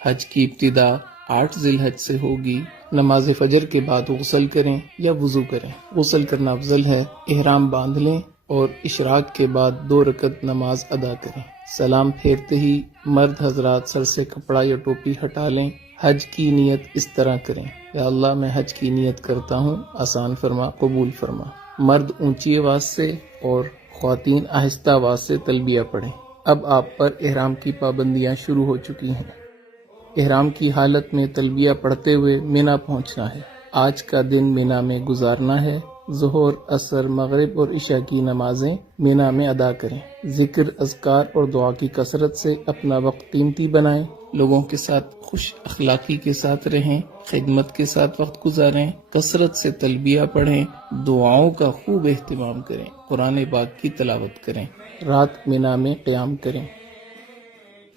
حج کی ابتدا 8 ذی الحج سے ہوگی۔ نماز فجر کے بعد غسل کریں یا وضو کریں۔ غسل کرنا افضل ہے۔ احرام باندھ لیں اور اشراق کے بعد 2 رکعت نماز ادا کریں۔ سلام پھیرتے ہی مرد حضرات سر سے کپڑا یا ٹوپی ہٹا لیں۔ حج کی نیت اس طرح کریں: یا اللہ میں حج کی نیت کرتا ہوں، آسان فرما، قبول فرما۔ مرد اونچی آواز سے اور خواتین آہستہ آواز سے تلبیہ پڑھیں۔ اب آپ پر احرام کی پابندیاں شروع ہو چکی ہیں۔ احرام کی حالت میں تلبیہ پڑھتے ہوئے مینا پہنچنا ہے۔ آج کا دن مینا میں گزارنا ہے۔ ظہر، عصر، مغرب اور عشاء کی نمازیں مینا میں ادا کریں۔ ذکر، اذکار اور دعا کی کثرت سے اپنا وقت قیمتی بنائیں۔ لوگوں کے ساتھ خوش اخلاقی کے ساتھ رہیں، خدمت کے ساتھ وقت گزاریں، کثرت سے تلبیہ پڑھیں، دعاؤں کا خوب اہتمام کریں، قرآن پاک کی تلاوت کریں، رات مینا میں قیام کریں۔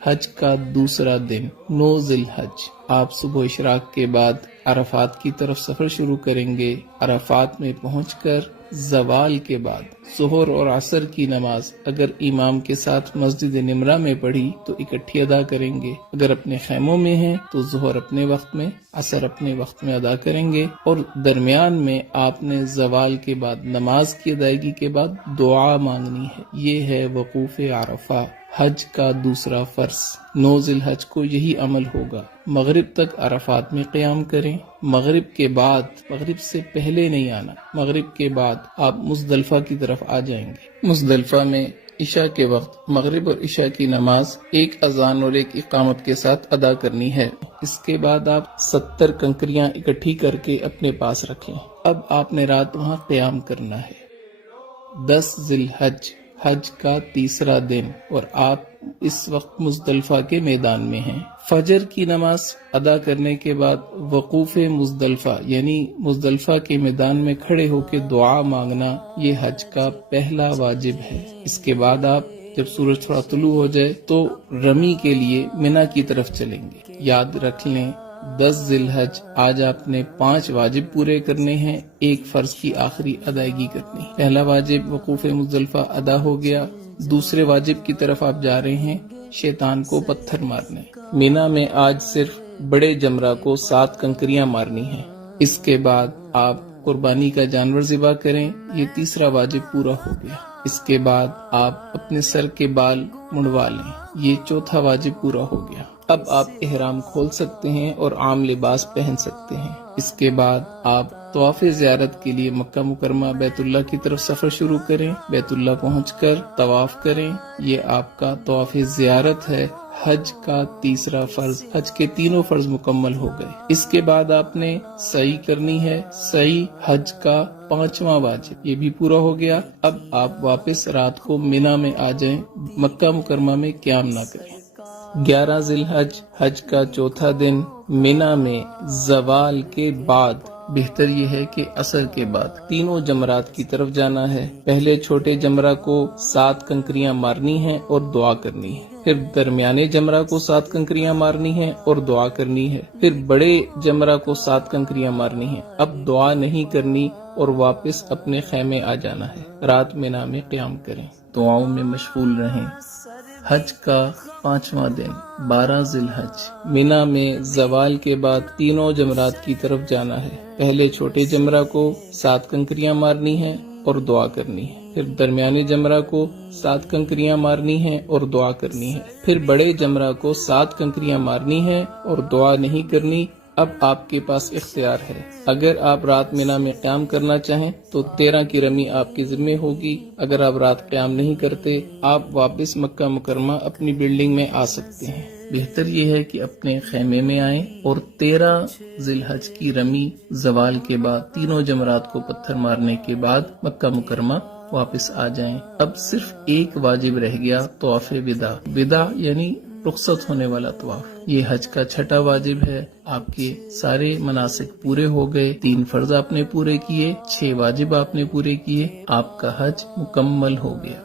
حج کا دوسرا دن 9 ذی الحج، آپ صبح اشراق کے بعد عرفات کی طرف سفر شروع کریں گے۔ عرفات میں پہنچ کر زوال کے بعد ظہر اور عصر کی نماز اگر امام کے ساتھ مسجد نمرہ میں پڑھی تو اکٹھی ادا کریں گے۔ اگر اپنے خیموں میں ہیں تو ظہر اپنے وقت میں، عصر اپنے وقت میں ادا کریں گے، اور درمیان میں آپ نے زوال کے بعد نماز کی ادائیگی کے بعد دعا مانگنی ہے۔ یہ ہے وقوف عرفہ، حج کا دوسرا فرض۔ 9 ذی الحج کو یہی عمل ہوگا۔ مغرب تک عرفات میں قیام کریں۔ مغرب کے بعد، مغرب سے پہلے نہیں آنا، مغرب کے بعد آپ مزدلفہ کی طرف آ جائیں گے۔ مزدلفہ میں عشاء کے وقت مغرب اور عشاء کی نماز ایک اذان اور ایک اقامت کے ساتھ ادا کرنی ہے۔ اس کے بعد آپ 70 کنکریاں اکٹھی کر کے اپنے پاس رکھیں۔ اب آپ نے رات وہاں قیام کرنا ہے۔ 10 ذی الحج، حج کا تیسرا دن، اور آپ اس وقت مزدلفہ کے میدان میں ہیں۔ فجر کی نماز ادا کرنے کے بعد وقوف مزدلفہ یعنی مزدلفہ کے میدان میں کھڑے ہو کے دعا مانگنا یہ حج کا پہلا واجب ہے۔ اس کے بعد آپ جب سورج تھوڑا طلوع ہو جائے تو رمی کے لیے مینا کی طرف چلیں گے۔ یاد رکھ لیں 10 ذی الحج آج آپ نے 5 واجب پورے کرنے ہیں، ایک فرض کی آخری ادائیگی کرنی۔ پہلا واجب وقوف مزدلفہ ادا ہو گیا۔ دوسرے واجب کی طرف آپ جا رہے ہیں، شیطان کو پتھر مارنے۔ مینا میں آج صرف بڑے جمرہ کو 7 کنکریاں مارنی ہیں۔ اس کے بعد آپ قربانی کا جانور ذبح کریں، یہ تیسرا واجب پورا ہو گیا۔ اس کے بعد آپ اپنے سر کے بال منڈوا لیں، یہ چوتھا واجب پورا ہو گیا۔ اب آپ احرام کھول سکتے ہیں اور عام لباس پہن سکتے ہیں۔ اس کے بعد آپ طواف زیارت کے لیے مکہ مکرمہ بیت اللہ کی طرف سفر شروع کریں۔ بیت اللہ پہنچ کر طواف کریں، یہ آپ کا طواف زیارت ہے۔ حج کا تیسرا فرض، حج کے تینوں فرض مکمل ہو گئے۔ اس کے بعد آپ نے سعی کرنی ہے، سعی حج کا 5واں واجب، یہ بھی پورا ہو گیا۔ اب آپ واپس رات کو مینا میں آ جائیں، مکہ مکرمہ میں قیام نہ کریں۔ 11 ذی الحج، حج کا چوتھا دن، مینا میں زوال کے بعد، بہتر یہ ہے کہ عصر کے بعد، تینوں جمرات کی طرف جانا ہے۔ پہلے چھوٹے جمرہ کو 7 کنکریاں مارنی ہیں اور دعا کرنی ہے۔ پھر درمیانے جمرہ کو 7 کنکریاں مارنی ہیں اور دعا کرنی ہے۔ پھر بڑے جمرہ کو 7 کنکریاں مارنی ہیں۔ اب دعا نہیں کرنی اور واپس اپنے خیمے آ جانا ہے۔ رات مینا میں قیام کریں، دعاؤں میں مشغول رہیں۔ حج کا 5واں دن 12 ذی الحج، مینا میں زوال کے بعد تینوں جمرات کی طرف جانا ہے۔ پہلے چھوٹے جمرہ کو 7 کنکریاں مارنی ہیں اور دعا کرنی ہے۔ پھر درمیانے جمرہ کو 7 کنکریاں مارنی ہیں اور دعا کرنی ہے۔ پھر بڑے جمرہ کو 7 کنکریاں مارنی ہیں اور دعا نہیں کرنی۔ اب آپ کے پاس اختیار ہے، اگر آپ رات مینا میں قیام کرنا چاہیں تو 13 کی رمی آپ کے ذمہ ہوگی۔ اگر آپ رات قیام نہیں کرتے، آپ واپس مکہ مکرمہ اپنی بلڈنگ میں آ سکتے ہیں۔ بہتر یہ ہے کہ اپنے خیمے میں آئیں اور 13 ذی الحج کی رمی زوال کے بعد تینوں جمرات کو پتھر مارنے کے بعد مکہ مکرمہ واپس آ جائیں۔ اب صرف ایک واجب رہ گیا، طواف وداع۔ وداع یعنی رخصت ہونے والا طواف، یہ حج کا 6واں واجب ہے۔ آپ کے سارے مناسک پورے ہو گئے، 3 فرض آپ نے پورے کیے، 6 واجب آپ نے پورے کیے، آپ کا حج مکمل ہو گیا۔